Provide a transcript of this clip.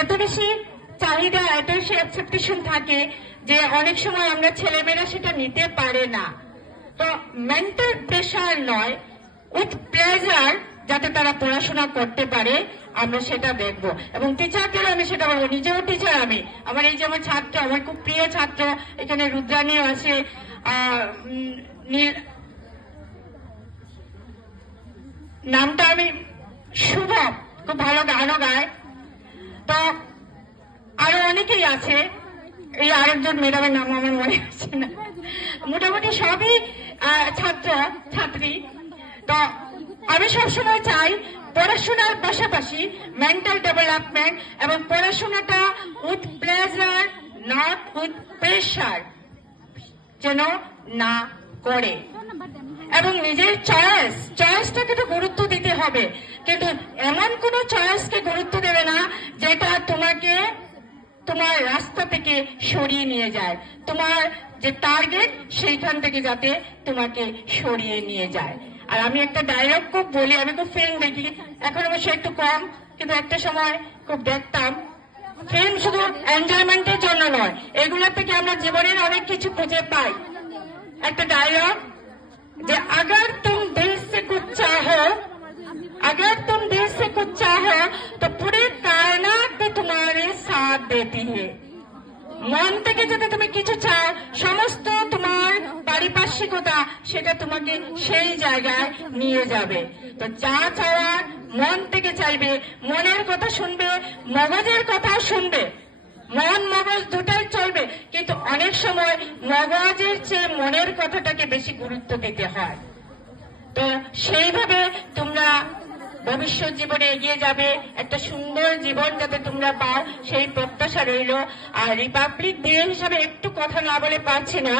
এত বেশি চাহিদা, এত বেশি এক্সপেকটেশন থাকে যে অনেক সময় আমরা ছেলেমেয়েরা সেটা নিতে পারে না। তো মেন্টাল প্রেশার নয়, উইথ প্লেজার যাতে তারা পড়াশোনা করতে পারে আমরা সেটা দেখব। এবং টিচারদের আমি সেটা বলবো, নিজেও টিচার আমি, আমার এই যে আমার ছাত্র, আমার খুব প্রিয় ছাত্র এখানে রুদ্রাণীও আছে, নামটা আমি শুভ, খুব ভালো গানও গায়। তো আরো অনেকেই আছে, এই আরেকজন ম্যাডামের নাম আমার মনে আসছে না, মোটামুটি সবই ছাত্র ছাত্রী। তো আমি সবসময় চাই পড়াশোনার পাশাপাশি মেন্টাল ডেভেলপমেন্ট, এবং পড়াশোনাটা with pleasure not with pressure যেন না করে, এবং নিজের চয়েসটাকে তো গুরুত্ব দিতে হবে, কিন্তু এমন কোন চয়েসকে গুরুত্ব দেবে না যেটা তোমাকে তোমার রাস্তা থেকে সরিয়ে নিয়ে যায়, তোমার যে টার্গেট সেইখান থেকে যাতে তোমাকে সরিয়ে নিয়ে যায়। আর আমি একটা ডায়লগ খুব বলি, আমি খুব ফিল্ম দেখি, এখন অবশ্য একটু কম, কিন্তু একটা সময় খুব দেখতাম। ফিল্ম শুধু এনজয়মেন্টের জন্য নয়, এগুলোর থেকে আমরা জীবনের অনেক কিছু খুঁজে পাই। একটা ডায়লগ যে अगर तुम दिल से कुछ चाहो तो पूरी कायनात भी तुम्हारे साथ देती है। মন থেকে যদি তুমি কিছু চাও, সমস্ত তোমার পারিপার্শ্বিকতা সেটা তোমাকে সেই জায়গায় নিয়ে যাবে। তো যা চাওয়ার মন থেকে চাইবে, মনের কথা শুনবে, মগজের কথা শুনবে, মন মগজ দুটাই চলবে, কিন্তু অনেক সময় মগজের চেয়ে মনের কথাটাকে বেশি গুরুত্ব দিতে হয়। তো সেইভাবে তোমরা ভবিষ্যৎ জীবনে এগিয়ে যাবে, একটা সুন্দর জীবন যাতে তোমরা পাও সেই প্রত্যাশা রইল। আর রিপাবলিক ডে হিসাবে একটু কথা না বলে পারছি না,